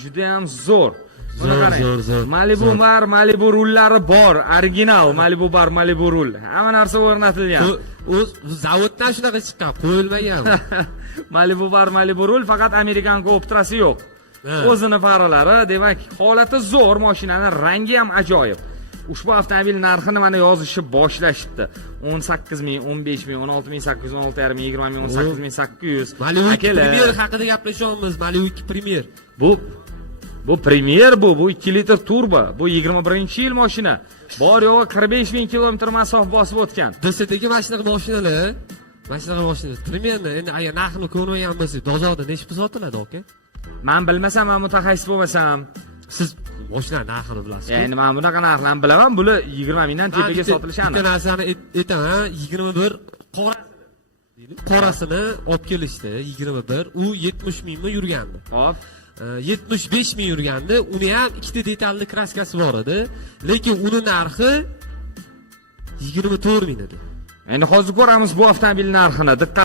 juda ham zo'r. Buni qarang. Zo'r. Malibu rullari bor, original Malibu rul. Hamma narsa o'rnatilgan. U zavoddan shunaqa chiqqan, qo'yilmagan. Malibu rul, faqat Amerikan Optrasi yo'q. O'zini faralari, demak, holati zo'r, mashinaning rangi ham ajoyib. Ushbu avtomobil narxini mana yozishni boshlashibdi. 18 ming, 15 ming, 16 ming 800, 16,5 ming, 20 ming, 18 ming 800. Malibu Premier haqida gaplashamiz. Malibu Premier. Bu Premier bu 2 litr turbo. Bu 21-yil mashina. Bor yo'g'i 45 ming kilometr masofa bosib o'tgan. DSTga mashinaga mashinalar. Premierni endi agar narxini ko'rmagan bo'lsangiz, bozorda necha pul sotiladi, aka? Men bilmasam, men mutaxassis bo'lmasam, siz mashina narxini bilasiz. Endi men bunaqa narxlarni bilaman. Bular 20 mingdan tepaga sotilishi aniq. Bitta narsani aytaman, 21 qorasini olib kelishdi, 21. U 70 mingmi yurgandi. Hop. 75 ming yurgandi. Uni ham ikkita detalli kraskasi bor edi, lekin uni narxi 24 ming edi. Endi hozir ko'ramiz bu avtomobil narxini. Diqqat